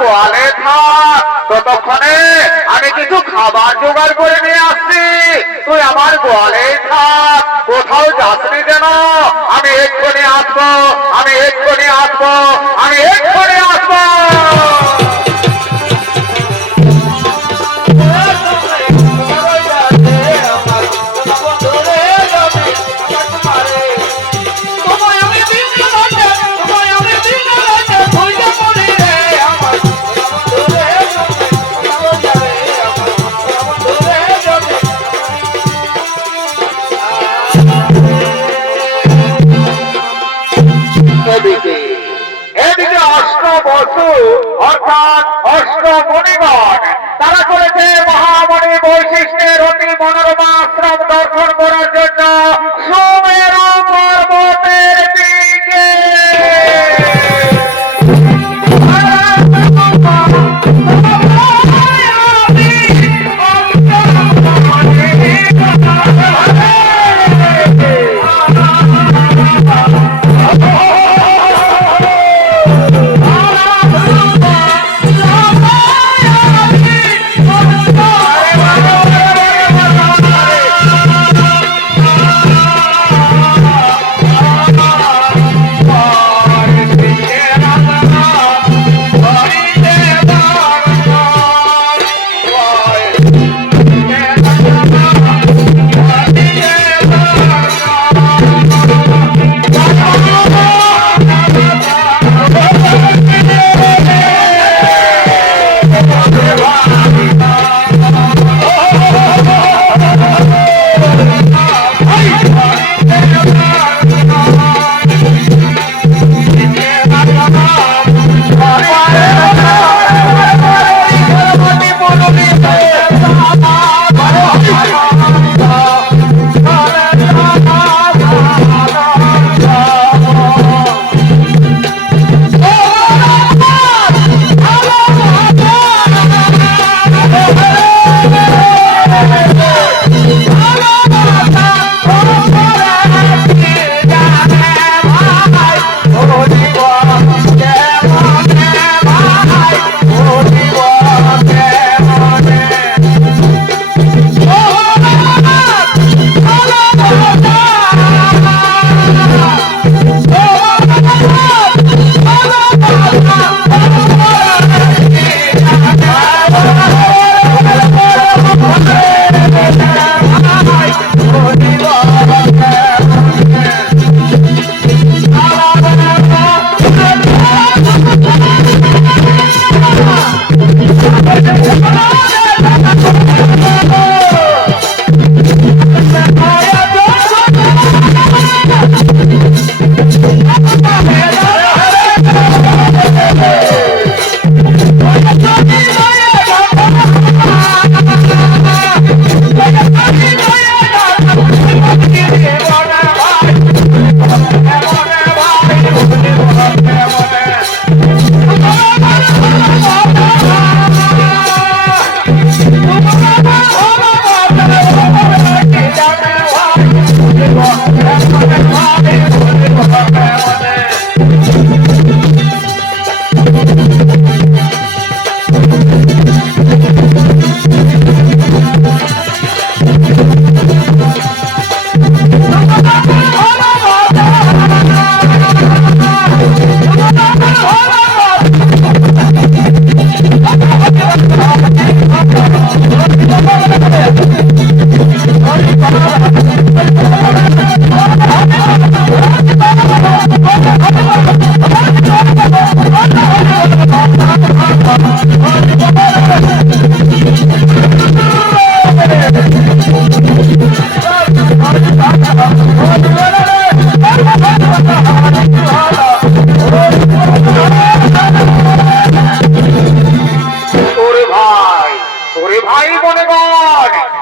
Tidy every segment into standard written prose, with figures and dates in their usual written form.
গোয়ালে থাক, ততক্ষণে আমি কিছু খাবার জোগাড় করে নিয়ে আসছি। তুই আমার গোয়ালে থাক, কোথাও যাসনি যেন। আমি এক্ষুনি আসবো, আমি এক্ষুনি আসবো, আমি এক্ষুনি আসবো। এদিকে অষ্টবসু অর্থাৎ অষ্টমণিগণ তারা করেছে মহামণি বৈশিষ্ট্যের অতি মনোরমা আশ্রম দর্শন করার জন্য সুমেরু পর্বতের দিকে।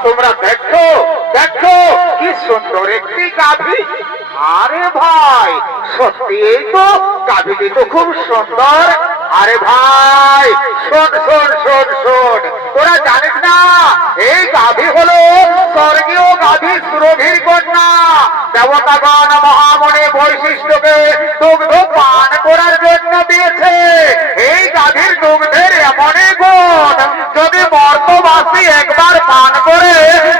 তোমরা দেখো দেখো কি সুন্দর একটি গাভী। আরে ভাই সত্যি এই তো গাভীটি তো খুব সুন্দর। আরে ভাই শোন শোন শোন শোন, তোরা জানিস না এই গাভী হলো স্বর্গীয় গাভী সুরভির কন্যা। দেবতাগণ মহামণি বৈশিষ্ট্যকে দুগ্ধ পান করার জন্য দিয়েছে। এই গাভীর দুগ্ধের এমনই গুণ, যদি মর্তবাসী একবার পান করে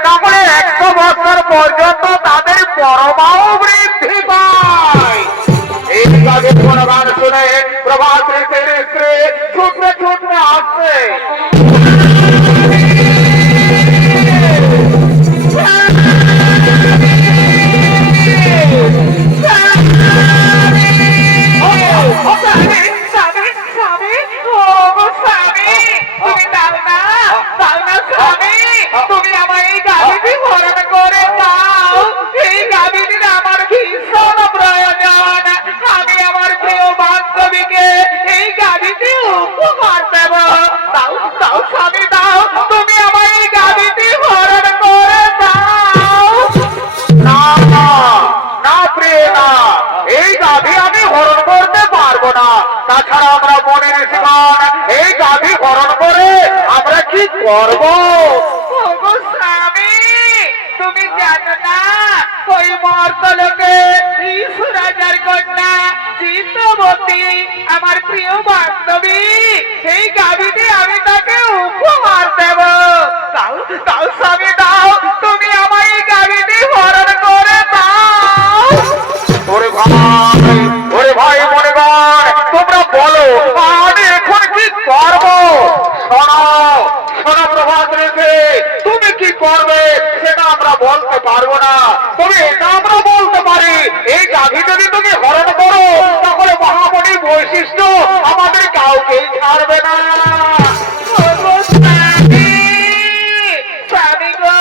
তাহলে 100 বছর পর্যন্ত তাদের পরমাও বৃদ্ধি পায়। এই গাভীর গুণগান শুনে প্রভাত ঋষির স্ত্রী ছুটতে ছুটতে আসছে। তুমি আমার এই গাভীটি হরণ করে দাও। এই গাভীটির আমার ভীষণ প্রয়োজন। আমি আমার প্রিয় বান্ধবীকে এই গাভীটি উপহার দেব। দাও দাও স্বামী দাও, তুমি আমার এই গাভীটি হরণ করে দাও। না না না প্রিয় না, এই গাভী আমি হরণ করতে পারবো না। তাছাড়া আমরা মনে ঋষিগণ এই গাভী হরণ করে আমরা কি করবো? তুমি জানো না ওই মর্তলোকে রাজার কন্যা চিত্তবতী আমার প্রিয় বান্ধবী, এই গাভীটি আমি তাকে উপহার দেব। দাও দাও স্বামী দাও, তুমি আমার এই গাভীটি হরণ করে দাও। ওরে ভাই মনেগণ, তোমরা বলো আমি এখন কি করবো? শোনো শোনো প্রভাত রেখে তুমি কি করবে সেটা আমরা বলতে পারবো না, তবে এটা আমরা বলতে পারি এই গাভী যদি তুমি হরণ করো তাহলে মহামণি বৈশিষ্ট্য আমাদের কাউকেই ছাড়বে না। স্বামী গো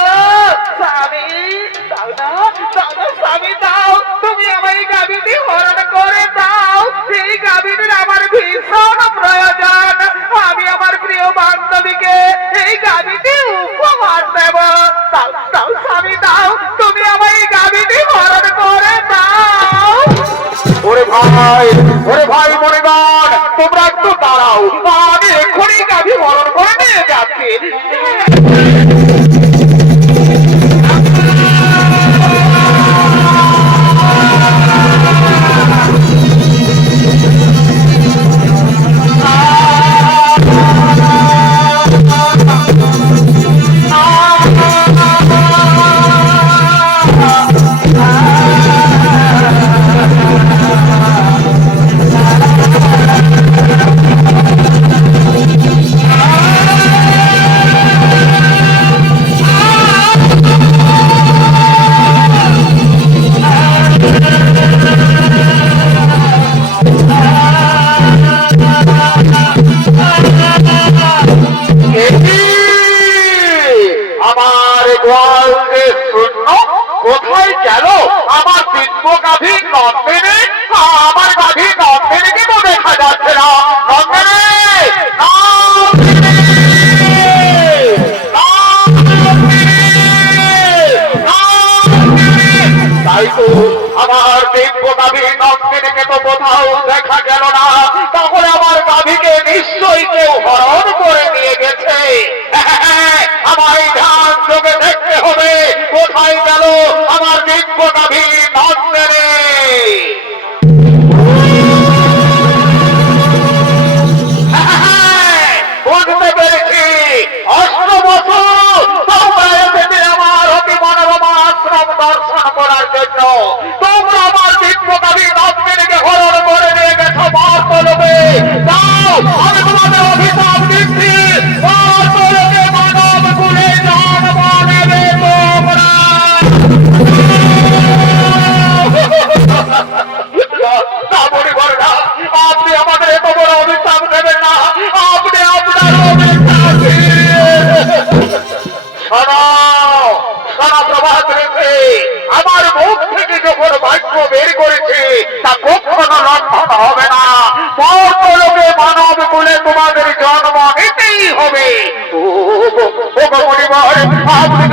স্বামী, দাও না দাও না স্বামী দাও, তুমি আমার এই গাভীটি হরণ করে দাও। এই গাভীটির আমার ভীষণ প্রয়োজন। আমি আমার প্রিয় বান্ধবীকে এই গাভীটি উপহার দেব। দাও দাও স্বামী দাও, তুমি আমার এই গাভীটি হরণ করে দাও। ওরে ভাই মনিগণ, তোমরা একটু দাঁড়াও, আমি এক্ষুনি গাভী হরণ করে নিয়ে যাচ্ছি। আমার গোয়াল যে শূন্য, কোথায় গেল আমার দিব্য গাভী নন্দিনী? আমার গাভী নন্দিনীকে তো দেখা যাচ্ছে না। তাই তো আমার দিব্য গাভী নন্দিনীকে তো কোথাও দেখা গেল না, তাহলে আমার গাভীকে নিশ্চয়ই কেউ হরণ করে নিয়ে গেছে। আমায় ধ্যান চোখে দেখতে হবে কোথায় গেল আমার দিব্য গাভী নন্দিনী।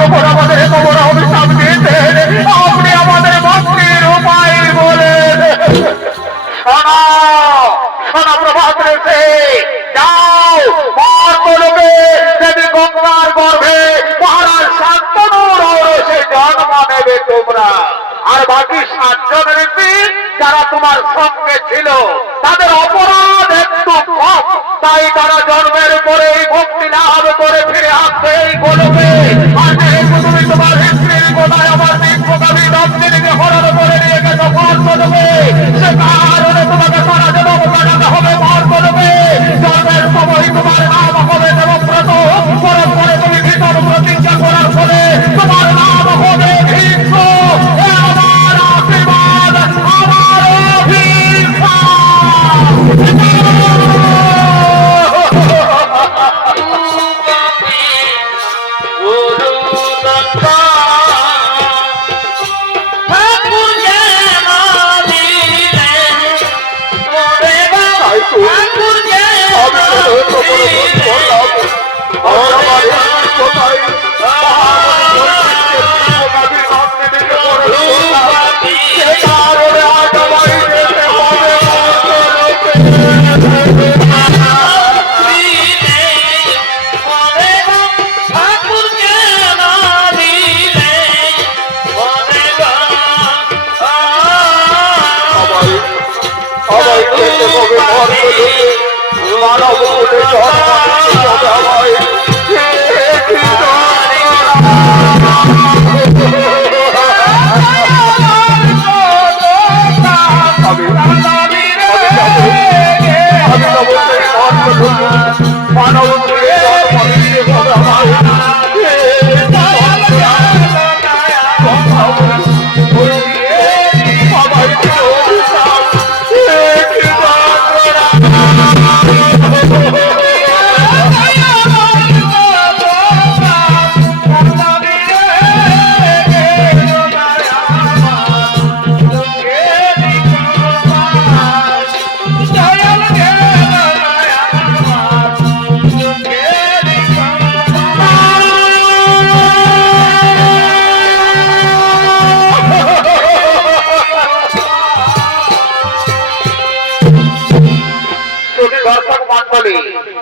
যখন আমাদের এত বড় অভিশাপ দিয়েছেন, আপনি আমাদের মুক্তির উপায় বলেন। শোনো শোনো প্রভাত রেখে যাও, মর্তলোকে দেবী গঙ্গার গর্ভে মহারাজ শান্তনুর ঔরসে জন্ম নেবে তোমরা। আর বাকি 7 জন ঋষি যারা তোমার সঙ্গে ছিল তাদের অপরাধ একটু কম, তাই তারা জন্মের পরেই মুক্তি লাভ করে ফিরে আসবে এই গোলকে। আর যেহেতু তুমি তোমার স্ত্রীর গোলায় আমার দিব্যকামী দম্পিনীকে হরণ করে নিয়ে গেছো মর্তলোকে, সে কারণে তোমাকে সারা জনম কাটাতে হবে মর্তলোকে। জন্মের সময় তোমার নাম হবে দেবব্রত, পরস্পরে তুমি ভীষণ প্রতিজ্ঞা করার ফলে তোমার নাম হবে ভীষ্ম। এ আমার আশীর্বাদ, আমার অভিশাপ।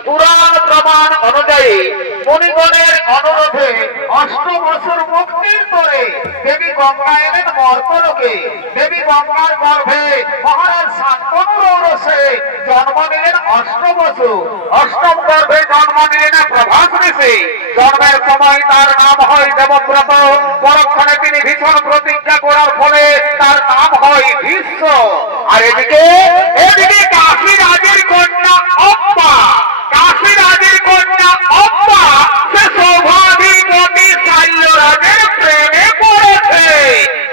পুরাণ প্রমাণ অনুযায়ী মুনিগণের অনুরোধে 8 বছর মুক্তির পরে দেবী গঙ্গা এলেন মর্তলোকে। দেবী গঙ্গার গর্ভে মহারাজ শান্তনুর ঔরসে জন্ম নিলেন 8 বছর। 8ম গর্ভে জন্ম নিলেন প্রভাস ঋষি। জন্মের সময় তার নাম হয় দেবব্রত, পরক্ষণে তিনি ভীষণ প্রতিজ্ঞা করার ফলে তার নাম হয় ভীষ্ম। আর এদিকে এদিকে কাশী রাজের কন্যা অপ্পা, কাশী রাজের কন্যা অপ্পা সে সৌভাধিপতি শাল্যরাজের প্রেমে পড়েছে।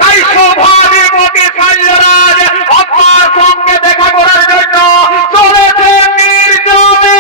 তাই সৌভাধিপতি শাল্যরাজ অপ্পার সঙ্গে দেখা করার জন্য চলেছে নির্জনে।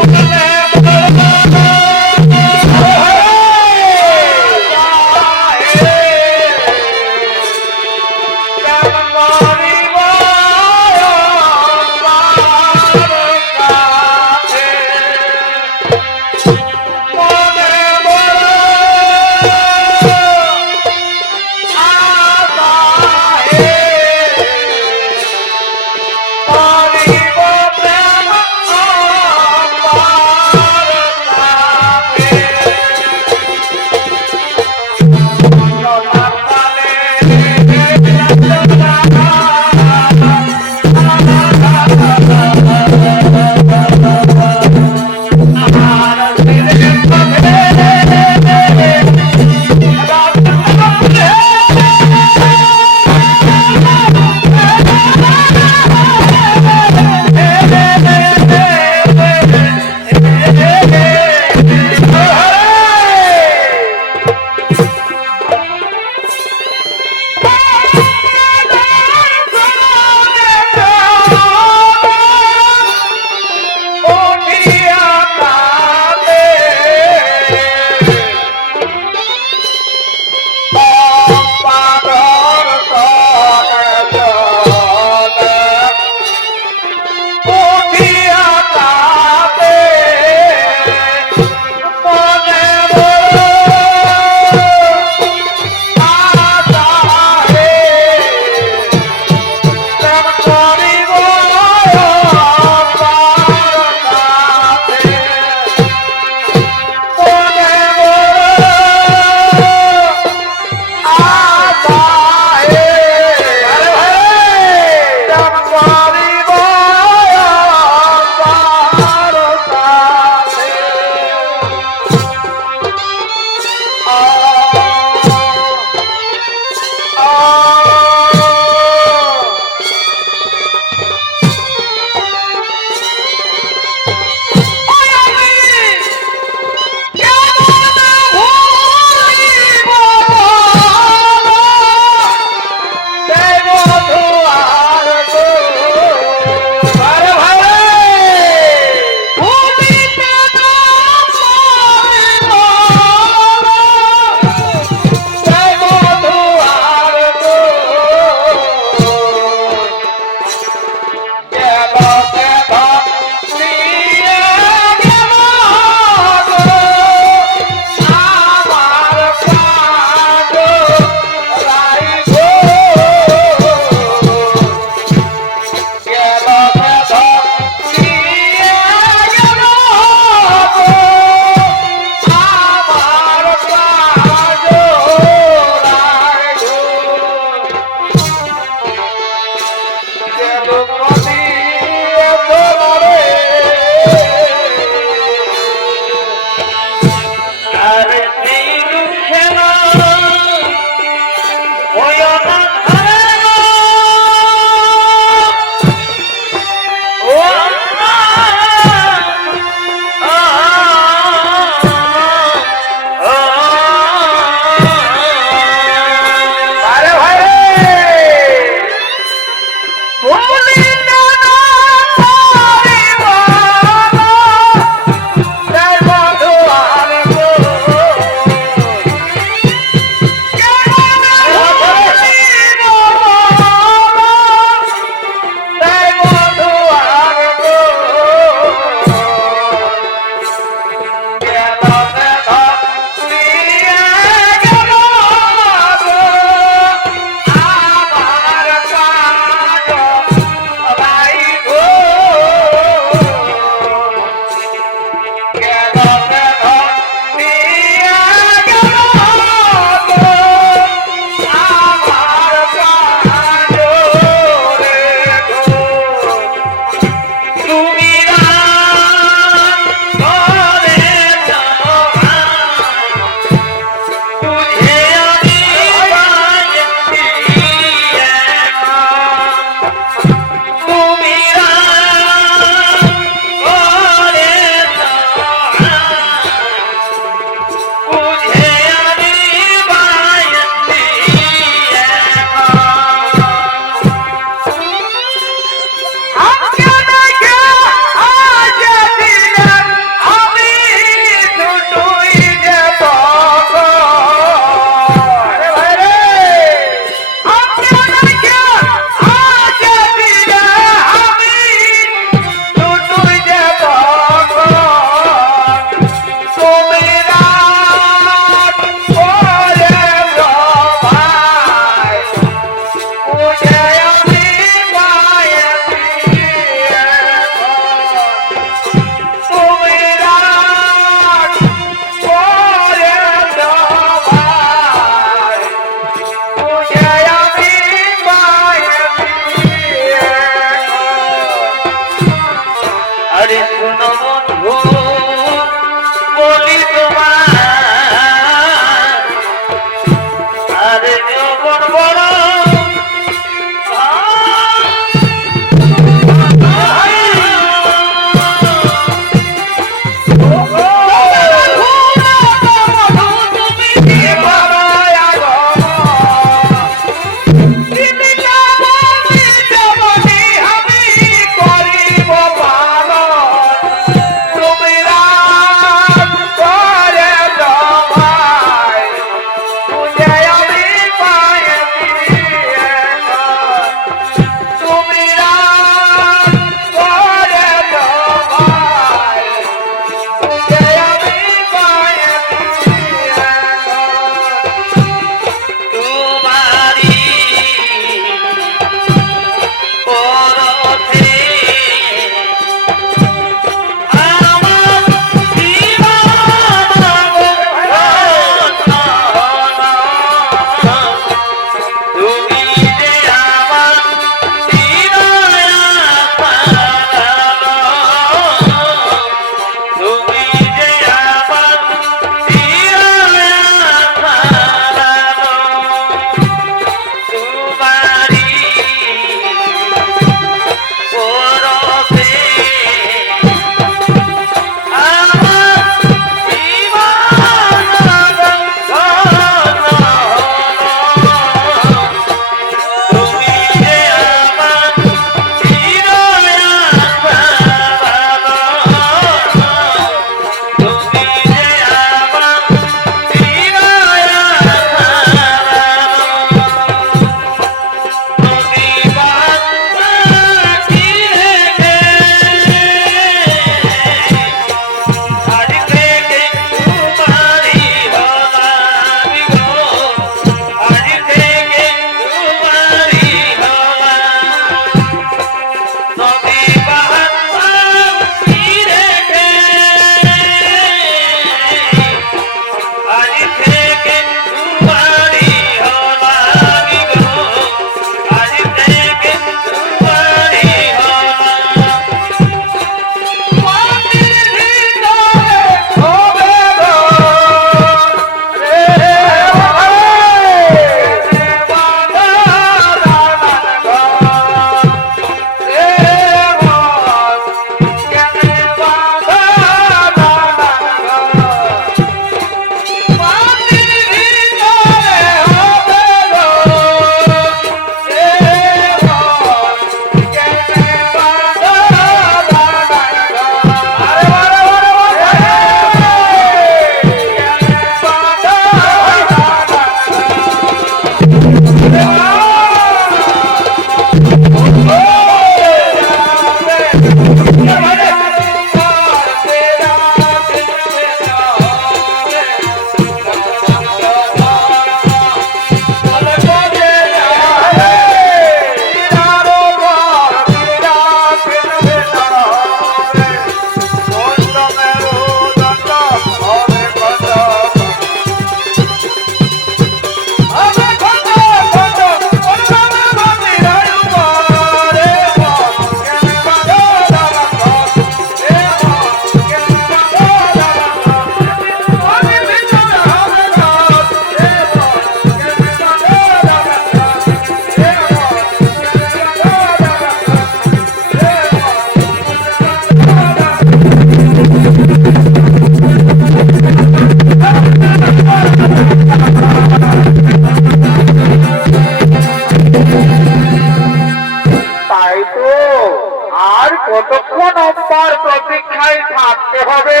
কতক্ষণ অম্বার প্রতীক্ষায় থাকতে হবে?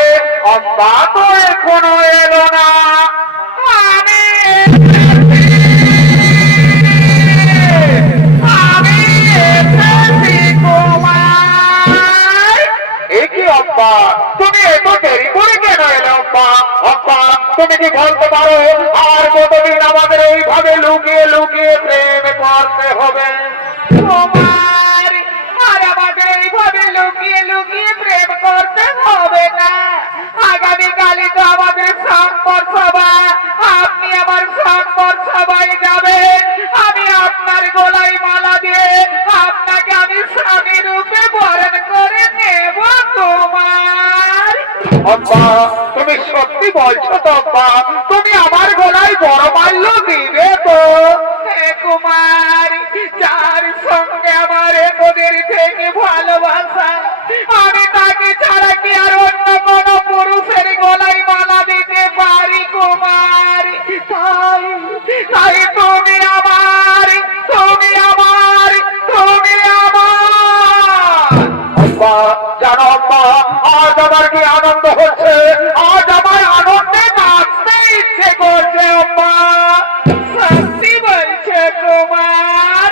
অম্বা তো এখনো এলো না। আমি আমি এসেছি কুমার। এ কি অম্বা, তুমি এত দেরি করে কেন এলে অম্বা? অম্বা, তুমি কি বলতে পারো আর কতদিন আমাদের এইভাবে লুকিয়ে লুকিয়ে প্রেম করতে হবে? কুমার, আর আমাকে এইভাবে লুকিয়ে লুকিয়ে প্রেম করতে হবে না। আগামীকালই তো আমাদের সংবর সভা, আপনি আমার সংবর সভায় যাবেন। আমি আপনার গলায় মালা দিয়ে আপনাকে আমি স্বামী রূপে বরণ করে নেব কুমার। অম্বা, তুমি সত্যি বলছো তো অম্বা? তুমি আমার গলায় বড় মাল্য দিবে তো? হে কুমার, যার সঙ্গে আমার এতদিন থেকে ভালোবাসা, আমি তাকে ছাড়া কি আর অন্য কোন পুরুষের গলায় মালা দিতে পারি কুমার? তাই তাই তুমি আমার, তুমি আমার, তুমি আমার। অম্বা, জানো অম্বা, আজ আমার কি আনন্দ হচ্ছে! আজ আমার আনন্দে নাচতে ইচ্ছে করছে অম্বা। সত্যি বলছে কুমার,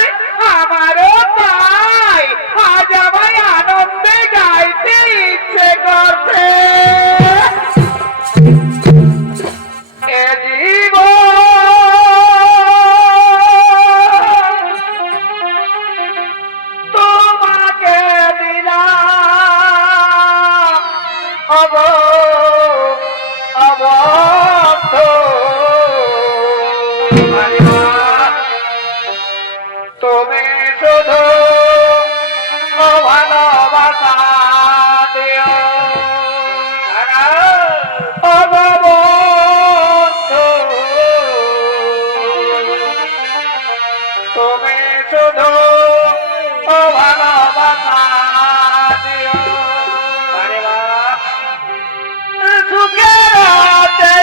আমারও তাই। আজ আমায় আনন্দে গাইতে ইচ্ছে করছে। এ জীবন তোমাকে দিলাম, অব অবন্ধ তুমি শুধু ভালোবাসা দিও। অববন্ধু, তুমি শুধু ভালোবাসা দিও। সুখের রাতে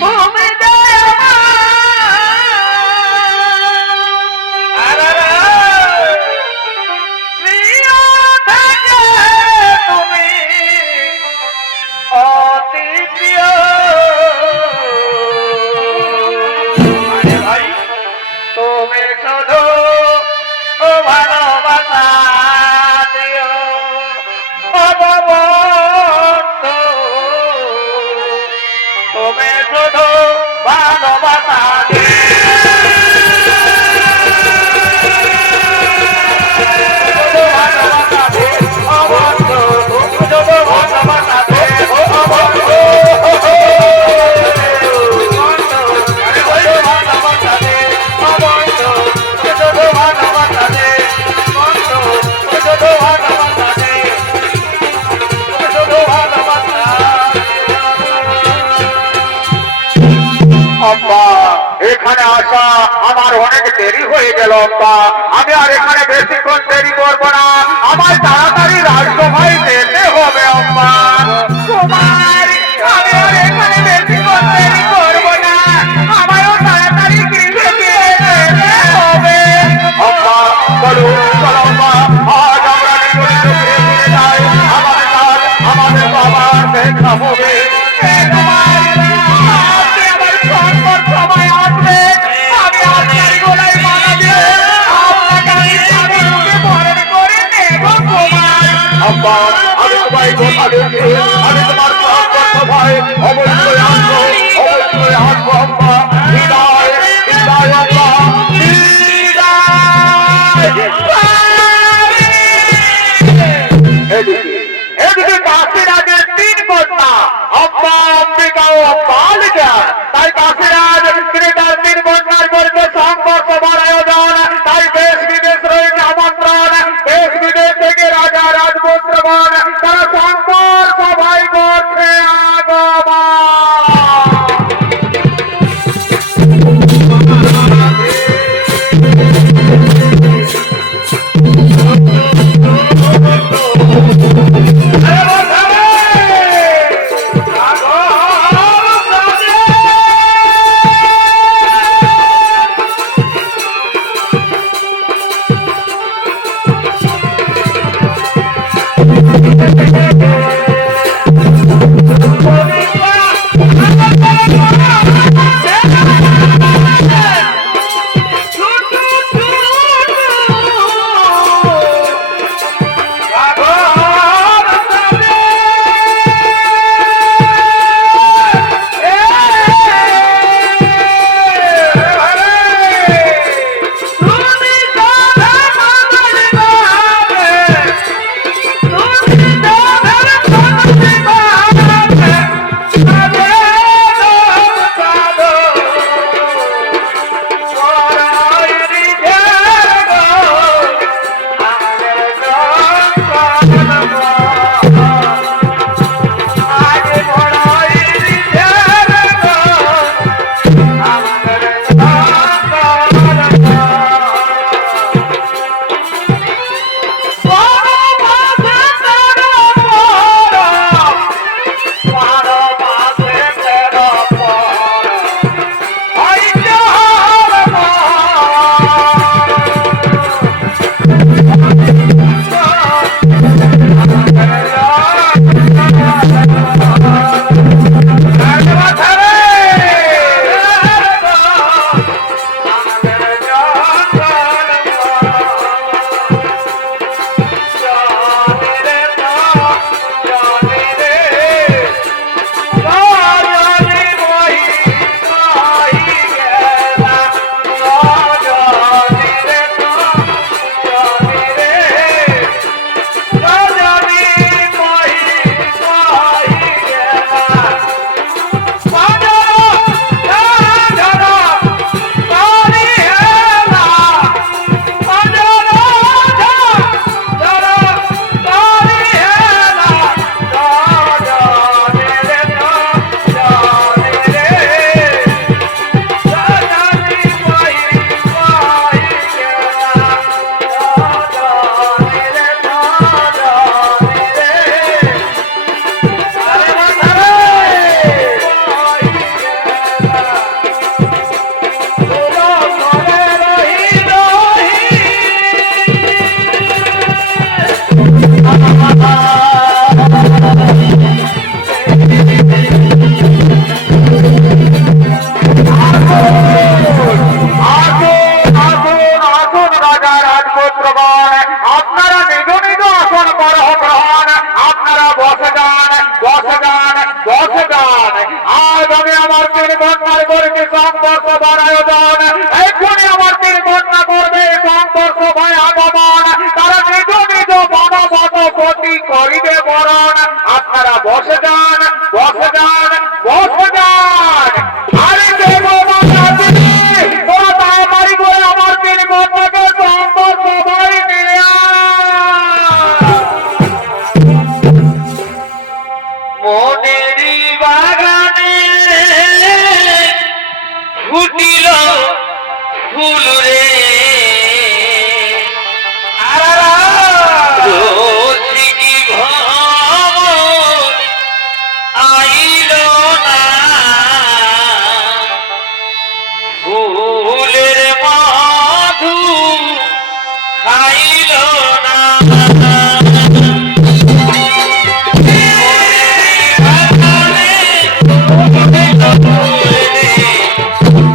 তুমি তুমি অতি প্রিয়। ভাই, তুমি শুধু ভালোবাসা দিও। অববন্ধু, তুমি শুধু ভালোবাসা দিও। অম্বা, এখানে আসা আমার অনেক দেরি হয়ে গেল অম্বা। আমি আর এখানে বেশিক্ষণ দেরি করবো না, আমার তাড়াতাড়ি রাজসভায় যেতে হবে অম্বা। কুমার, আমি আর এখানে বেশিক্ষণ দেরি করব না, আমারও তাড়াতাড়ি গৃহে ফিরে যেতে হবে। অম্বা, চলো চলো অম্বা, আজ আমরা নিকটে ফিরে ফিরে যাই। আমাদের কাল আমাদের বাবার দেখা হবে। হে কুমার, আপনি আমার সংকট সময় আসবেন। আমি আপনার গলায় মালা দিয়ে আপনাকে আমি স্বামী রূপে বরণ করে নেব কুমার। আব্বা, আমি তোমায় কথা দিচ্ছি, আমি তোমার সভায় অবশ্যই আসবো, অবশ্যই আসবো আব্বা। বিদায়, বিদায় আব্বা, বিদায়।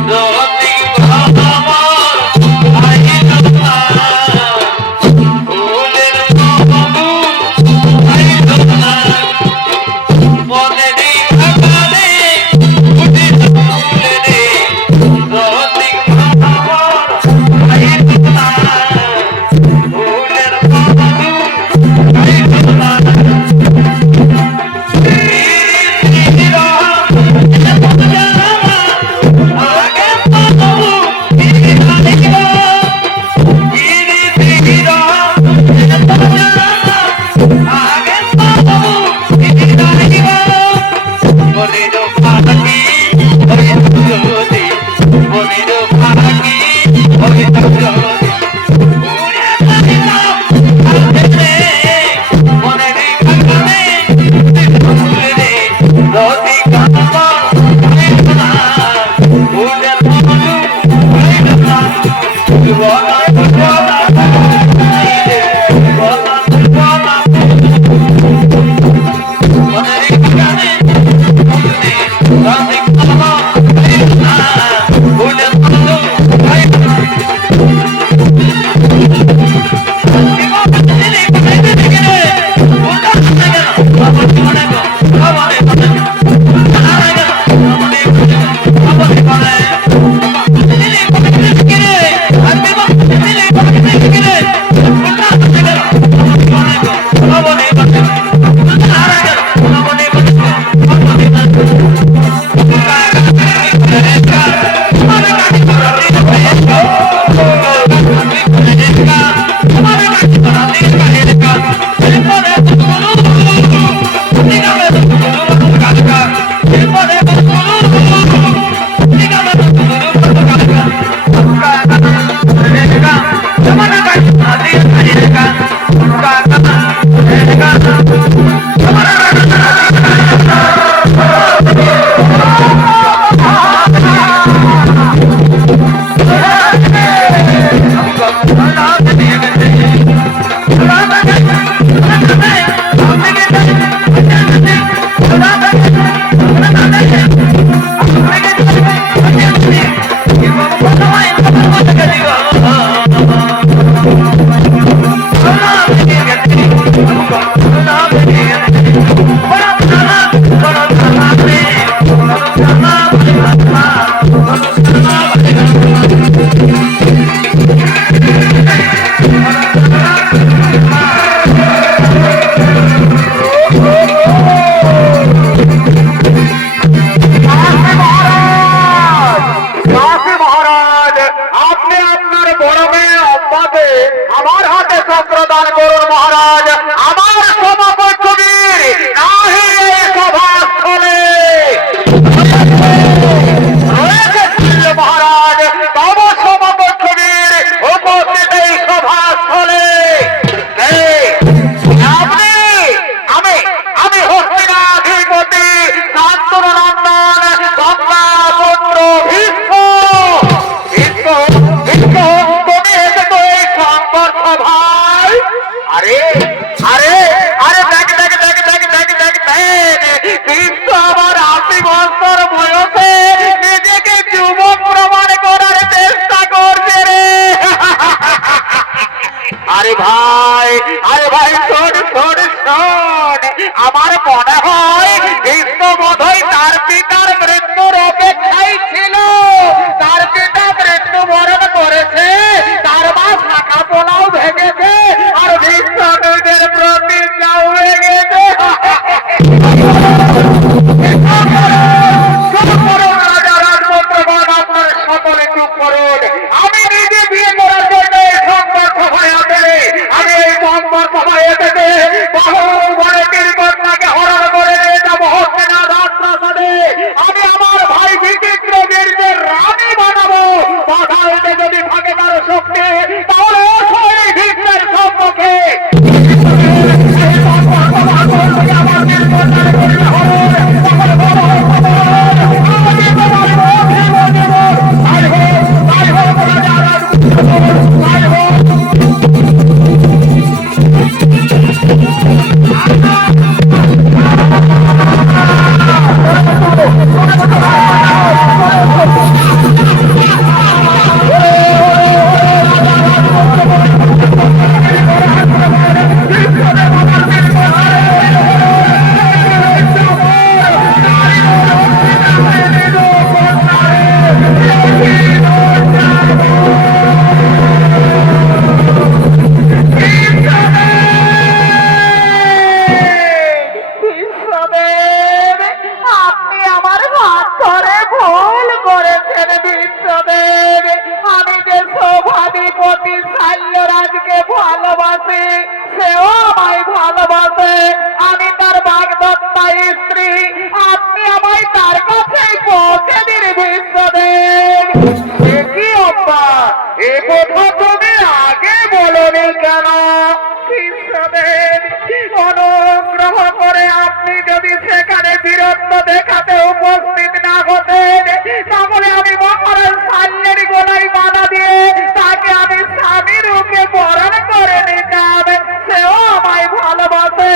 রসিক ভ্রমর আরে ভাই শোন শোন শোন, আমার মনে হয় ভীষ্ম বোধহয় তার পিতার মৃত্যুর অপেক্ষায় ছিল। তার পিতা মৃত্যুবরণ করেছে, তার মা শাখা পোলাও ভেঙেছে, আর ভীষ্ম নিজের প্রতিজ্ঞাও ভেঙেছে। চুপ করুন রাজা রাজপুত্রগণ, আপনার সকলে চুপ করুন। আমি নিজে বিয়ে করার জন্য এই সংবাদ সভায় আসেনি। আমি এই সংবাদ সভায় এসেছে বহু বড় কন্যাকে হরণ করে নিয়ে যাবো হস্তিনা রাজপ্রাসাদে। আমি আমার ভাই বিচিত্র বীরদের রানী বানাবো। বাধা হইতে যদি থাকে তার শক্তি, তাহলে ওই ভীষ্মের সম্মুখে আমার নির্বাচন করবে হরণ। তাহলে বড় বিশ্বদেব, আপনি আমার হাত ধরে ভুল করেছেন। বিশ্বদেব, আমি যে সৌভাধিপতি শাল্যরাজকে ভালোবাসি, সেও আমায় ভালোবাসে। আমি তার বাগদত্তা স্ত্রী। আপনি আমায় তার কাছেই পৌঁছে দিন। বিশ্বদেব, কি অব্বা, এ কথা তুমি আগে বলনি কেন? বিশ্বদেব, অনুগ্রহ করে আপনি যদি সেখানে বীরত্ব দেখাতে উপস্থিত না হতেন, তাহলে আমি মহারাজ শাল্যের গলায় বাধা দিয়ে তাকে আমি স্বামী রূপে বরণ করে নিতাম। সেও আমায় ভালোবাসে,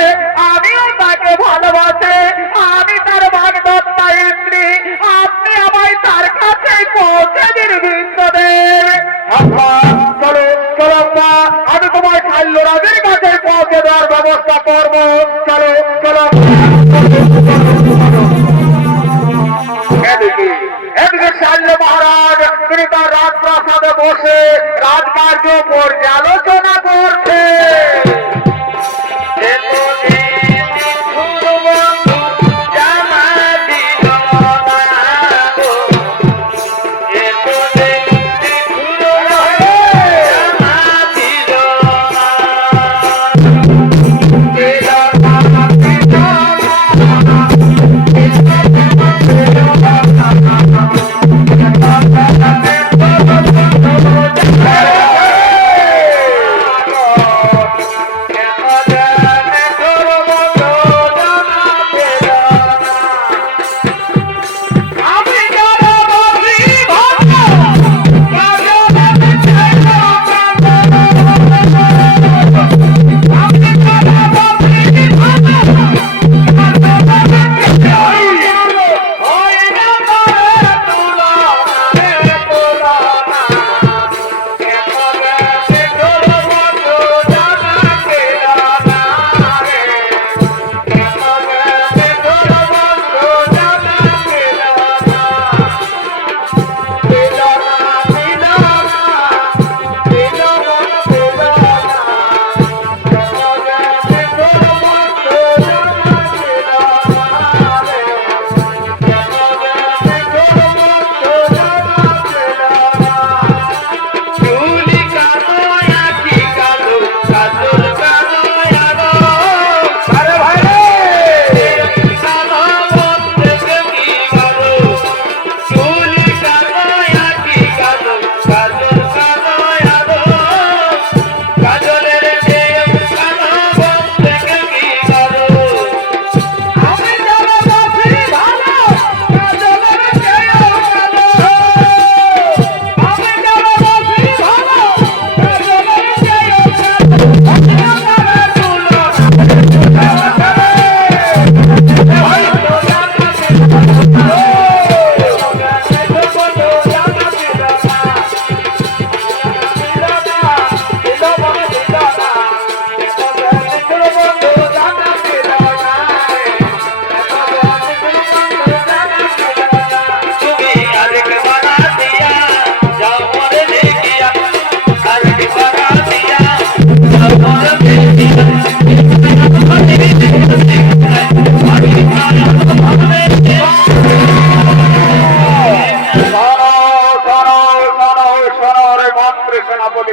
আমিও তাকে ভালোবাসে। আমি তার বাগদত্তা স্ত্রী। আপনি আমায় তার কাছে পৌঁছে দিন। বিশ্বদেব, আব্বা, চলো চলো আব্বা, আমি তোমার শাল্যরাজের কাছে পৌঁছে দেওয়ার ব্যবস্থা করবো। চলো চলো। এদিকে এদিকে শাল্য মহারাজ, তিনি তার রাজপ্রাসাদে বসে রাজকার্য পর্যালোচনা করছে।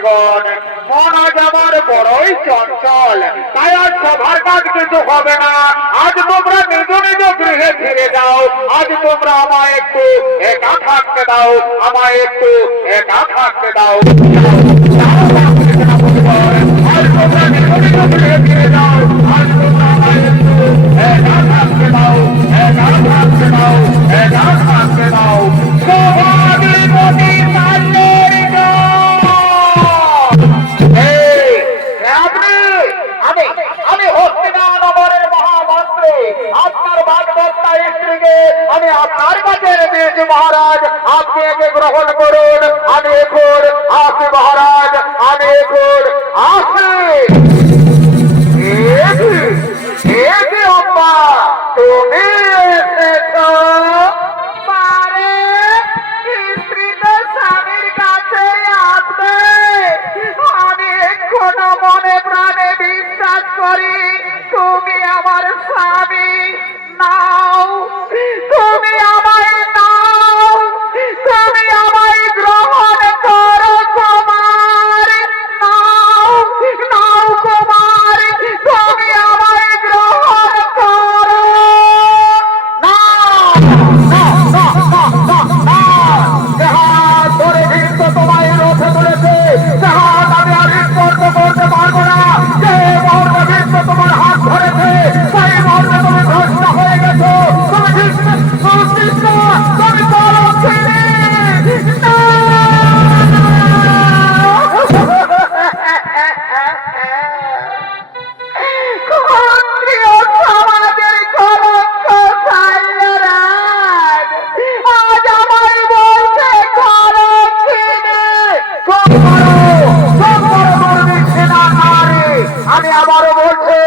বন্ধুগণ, মন আজ আমার বড়ই চঞ্চল, তাই আজ সবার কাজ কিছু হবে না। আজ তোমরা নিজ নিজ গৃহে ফিরে যাও। আজ তোমরা আমায় একটু একা থাকতে দাও, আমায় একটু একা থাকতে দাও। আজ তোমরা নিজ নিজ গৃহে ফিরে যাও। আজ তোমরা আমায় একটু একা থাকতে দাও, একা থাকতে দাও, একা থাকতে দাও। সভাধিপতি সাল্লের আমি হস্তিনানগরের মহামন্ত্রী, আপনার বাগদত্তা স্ত্রীকে আমি আপনার কাছে এনে দিয়েছি মহারাজ। আপনি একে গ্রহণ করুন। আমি এখন আসি মহারাজ, আমি এখন আসি। অম্বা, তুমি এসেছো? মারে স্ত্রী তো স্বামীর কাছে আসবে। আমি এখনো মনে প্রাণে বিশ্বাস করি তুমি আমার স্বামী। নাও, তুমি আমায় নাও, তুমি আমায় গ্রহণ করো কুমার। নাও, নাও কুমার, তুমি আমায় গ্রহণ করো। না, না, না, না, না, না। যে হাত ধরে ভীষ্ম তোমায় রথে তুলেছে, সে হাত আমি আর স্পর্শ করতে পারবো না। যে মুহূর্তে ভীষ্ম তোমার হাত ধরেছে, সেই মুহূর্তে তুমি ভ্রষ্ট হয়ে গেছো। তুমি ভীষ্ম, তুমি কৃষ্ণ, তুমি পরক্ষিণী। ক্ষত্রিয় সমাজের কলঙ্ক সাল্যরাজ আজ আমায় বলছে কলঙ্কিনী। আমি আবারও বলছি,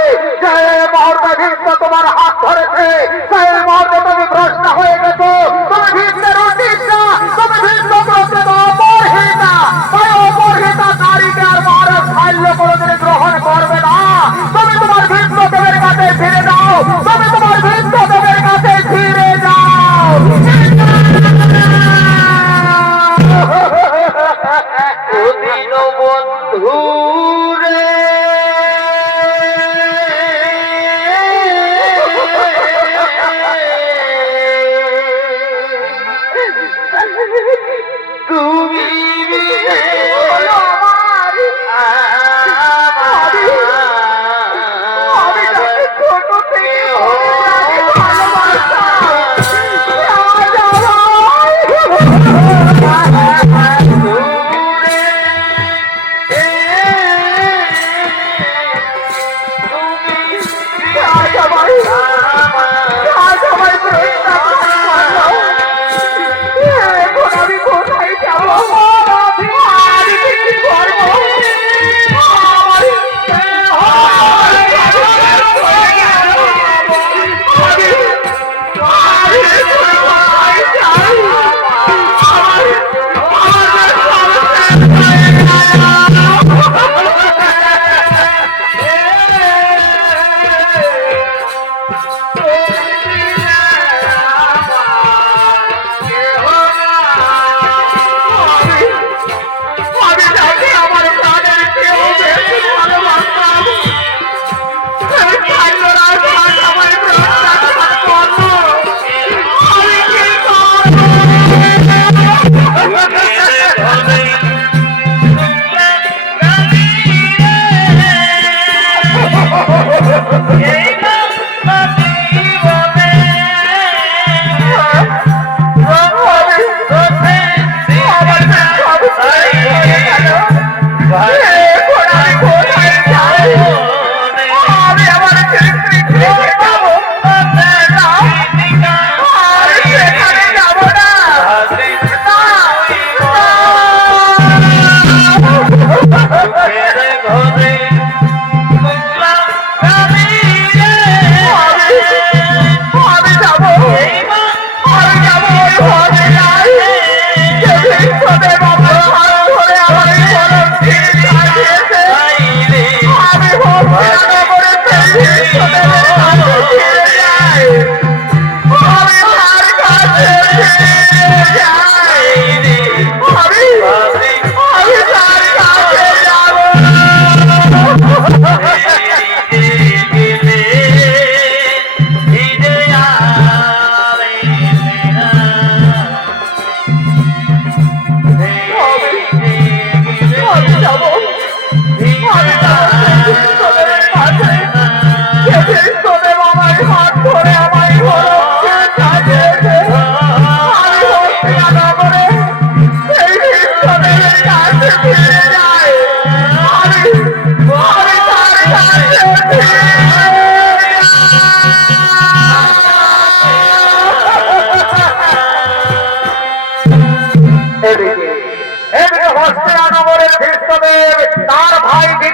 যে মুহূর্তে ভীষ্ম তোমার হাত ধরেছে, সেই মুহূর্তে তুমি ভ্রষ্ট হয়ে গেছো। তুমি ভীষ্মের উচিত না, তুমি ভীষ্ম প্রত্যেক অপরহিতা। তাই অপরহিতা নারীকে আর মহারাজ শাল্য কোনোদিন গ্রহণ করবে না। তুমি তোমার ভীষ্ম দেবের কাছে ফিরে যাও, তুমি তোমার ভীষ্ম দেবের কাছে ফিরে যাও। দিন বন্ধু রে, তুমি আমি তাকে ছোট থেকে ভালোবাসা।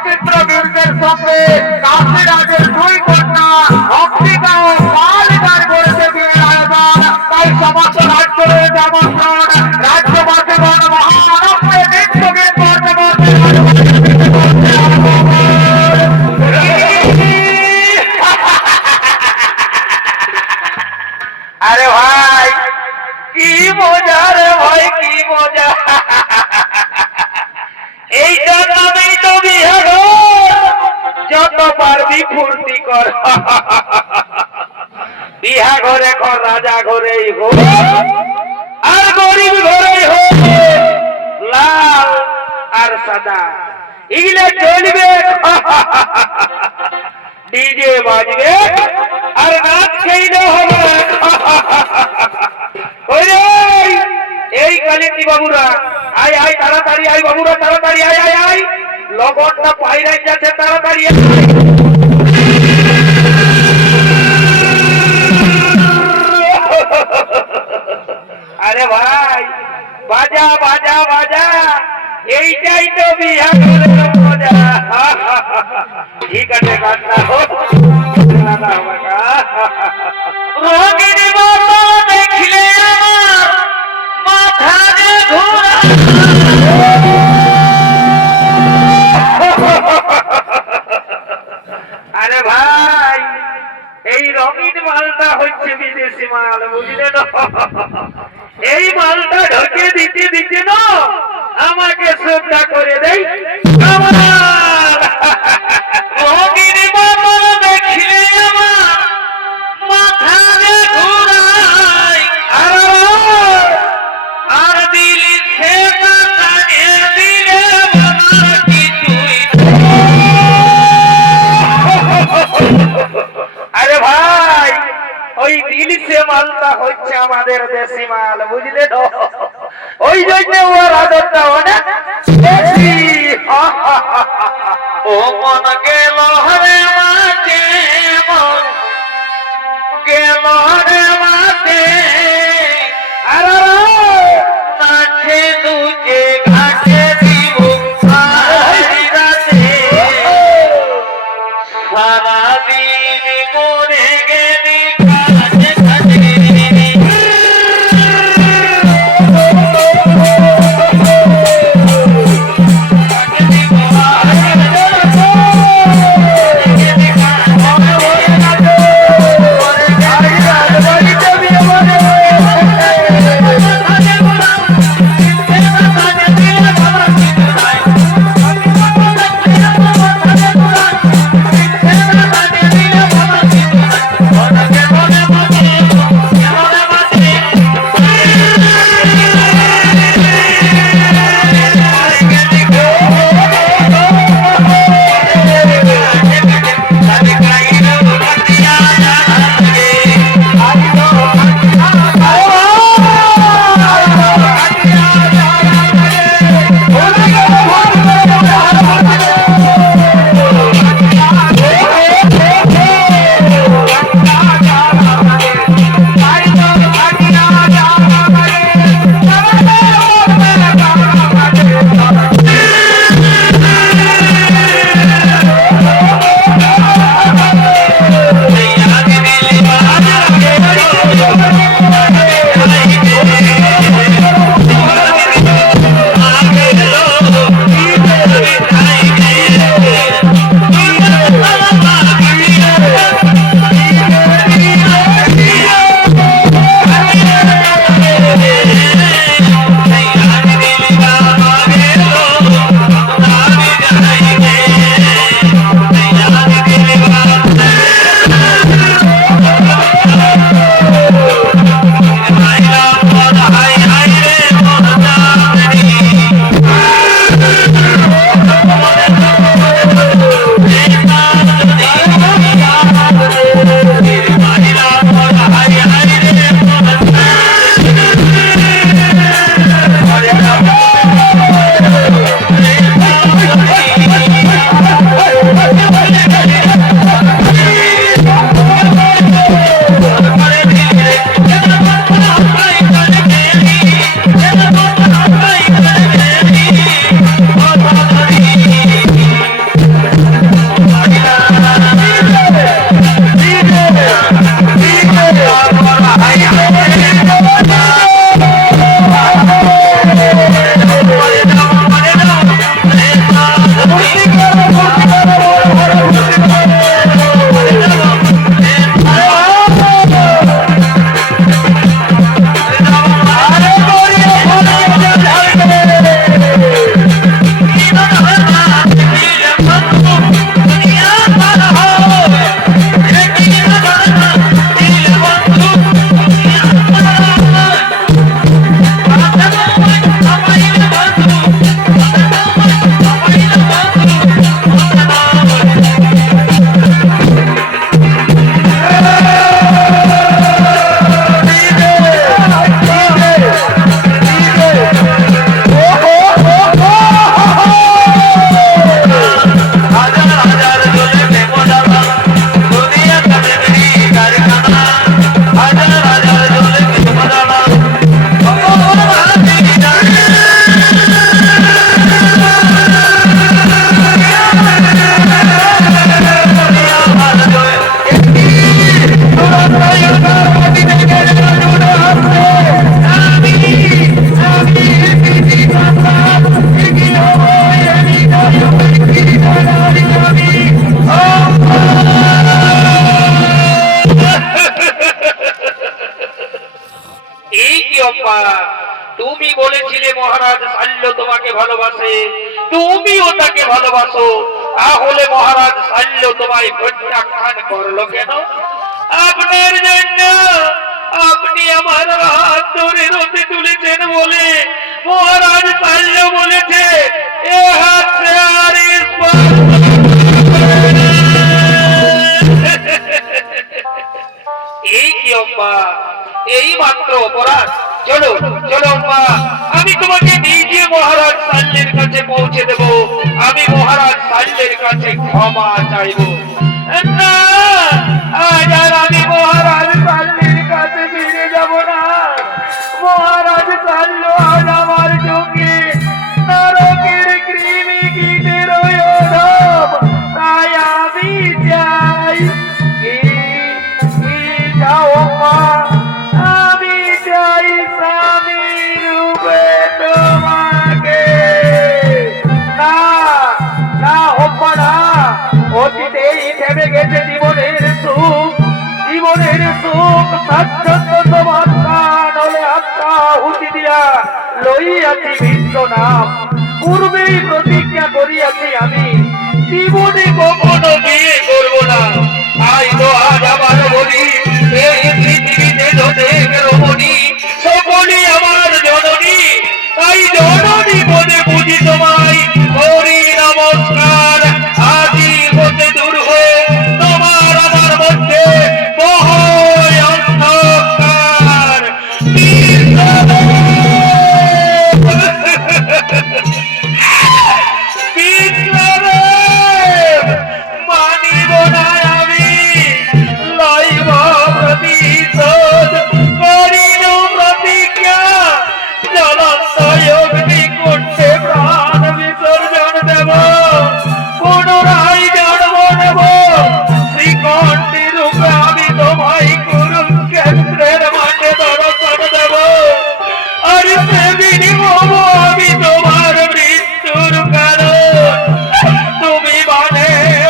বিচিত্র বীরদের সঙ্গে কাশীরাজের দুই কন্যা অম্বিকা ও কালিকার করেছে বিয়ের আয়োজন। তাই সমস্ত রাজ্যের আমন্ত্রণ, রাজ্যবাসীগণ মহানন্দে নৃত্য গীত করতে করতে আরে ভাই কি মজা রে ভাই, কি মজা। এইটা নামেই তো বিয়ে গো, যত পারবি ফুর্তি কর। বিহা ঘরে কর, রাজা ঘরেই হোক আর গরিব ঘরেই হোক, লাল আর সাদা এগুলো চলবে। ডিজে বাজবে আর নাচ খেয়ে হবে। এই কালিন্দী বাবুরা আয় আয়, তাড়াতাড়ি আয় বাবুরা, তাড়াতাড়ি আয় আয় আয়, লগনটা পায়রাই যাচ্ছে, তাড়াতাড়ি আয়। আরে ভাই বাজা বাজা বাজা, এইটাই তো বিয়া করে মজা। ঠিক আছে গানটা হোক, রঙিনী মতো দেখলে আমার মাথা যে ঘোরা। আরে ভাই এই রঙিন মালটা হচ্ছে বিদেশি মাল, বুঝলে না? এই মালটা ঢোকে দিতে দিতে না আমাকে শ্রদ্ধা করে দেয়। রঙিন মাল দেখলে আমার মাথা যে ঘোরায়, আর দিলি সে দিলে কিছুই। আরে ভাই ওই দিল সে মালটা হচ্ছে আমাদের দেশি মাল, বুঝলে তো? ওই জন্য ওর আদরটা অনেক বেশি। ও মন গেল রে মাঝে, মন গেল রে মাঝে, আর মাঝে দুজে ঘাটে দিব রাতে, সারাদিন মরে গেলি কাছে কাছে। মহারাজ শাল্য তোমাকে ভালোবাসে, তুমিও তাকে ভালোবাসো, তাহলে মহারাজ শাল্য তোমায় প্রত্যাখ্যান করলো কেন? আপনার জন্য, আপনি আমার হাত ধরে রথে তুলেছেন বলে মহারাজ শাল্য বলেছে এ হাত সে আর স্পর্শ করবে না। এই কি অম্মা, এই মাত্র অপরাধ? চলো চলো অম্মা, আমি তোমাকে নিজে মহারাজ শাল্যের কাছে পৌঁছে দেব, আমি মহারাজ শাল্যের কাছে ক্ষমা চাইব। না, আজ আর আমি মহারাজ শাল্যের কাছে ফিরে যাব না। মহারাজ শাল্য আজ আমার চোখে নরকের কৃমি কীটের অধম, তাই আমি চাই যাও মা, আমি চাই স্বামী রূপে তোমাকে। না না হোম্মা না, অতীতেই থেমে গেছে জীবনের সুখ, জীবনের সুখ স্বাচ্ছন্দ্য তোমার প্রাণ হলে আত্মা হুতি দিয়া লইয়াছি বিশ্ব নাম। পূর্বেই প্রতিজ্ঞা করিয়াছি আমি জীবনে কখনো বিয়ে করব না। তাই তো আজ আবার বলি, এই পৃথিবীতে যতেক রমণী সকলই আমার জননী, তাই জননী বলে বুঝি তোমায় করি নমস্কার। আজি হতে দূর হয়ে তোমার আমার মধ্যে মহয় অন্ধকার। বিপ্লবের মানিব না আমি, লইব প্রতিশোধ, করিল প্রতিজ্ঞা, জ্বলন্ত অগ্নিকুণ্ডে প্রাণ বিসর্জন দেব, পুনরায় জন্ম নেব শ্রীকণ্ঠী রূপে আমি তোমায় কুরুক্ষেত্রের মাঠে দর্শন দেব। আর সে বিনিময় আমি তোমার মৃত্যুর কারণ। তুমি মানে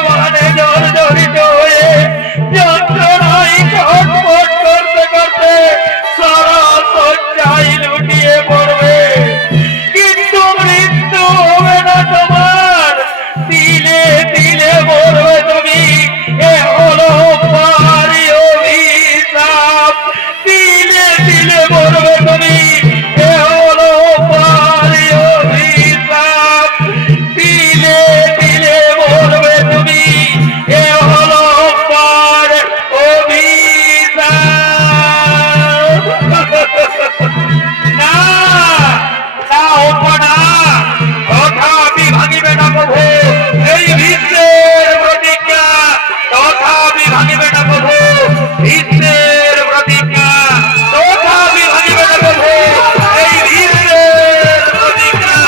মানে জর্জরিত হয়ে যন্ত্রণায় ছটফট করতে করতে সারা শয্যায় লুটিয়ে পড়বে, কিন্তু মৃত্যু হবে না তোমার, দিলে দিলে মরবে তুমি। এ হলো পারি অভিশাপ, দিলে দিলে মরবে তুমি। এ হলো পারি অভিশাপ, দিলে দিলে মরবে তুমি। এ হলো পার অভিশাপ। না না ওঠো না, তথাপি ভাঙিবে না প্রভু এই বিশ্বের প্রতিজ্ঞা, তথাপি ভাঙিবে না প্রভু বিশ্বের প্রতিজ্ঞা, তথাপি ভাঙিবে না প্রভু এই বিশ্বের প্রতিজ্ঞা।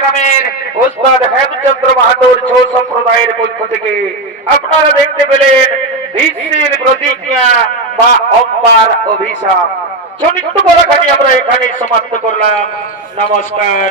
গ্রামের ওস্তাদ হেমচন্দ্র মাহাতোর ছৌ সম্প্রদায়ের পক্ষ থেকে আপনারা দেখতে পেলেন বিশ্বের প্রতিজ্ঞা বা অম্বার অভিশাপ। ছোট্ট বড় খানি আমরা এখানে সমাপ্ত করলাম। নমস্কার।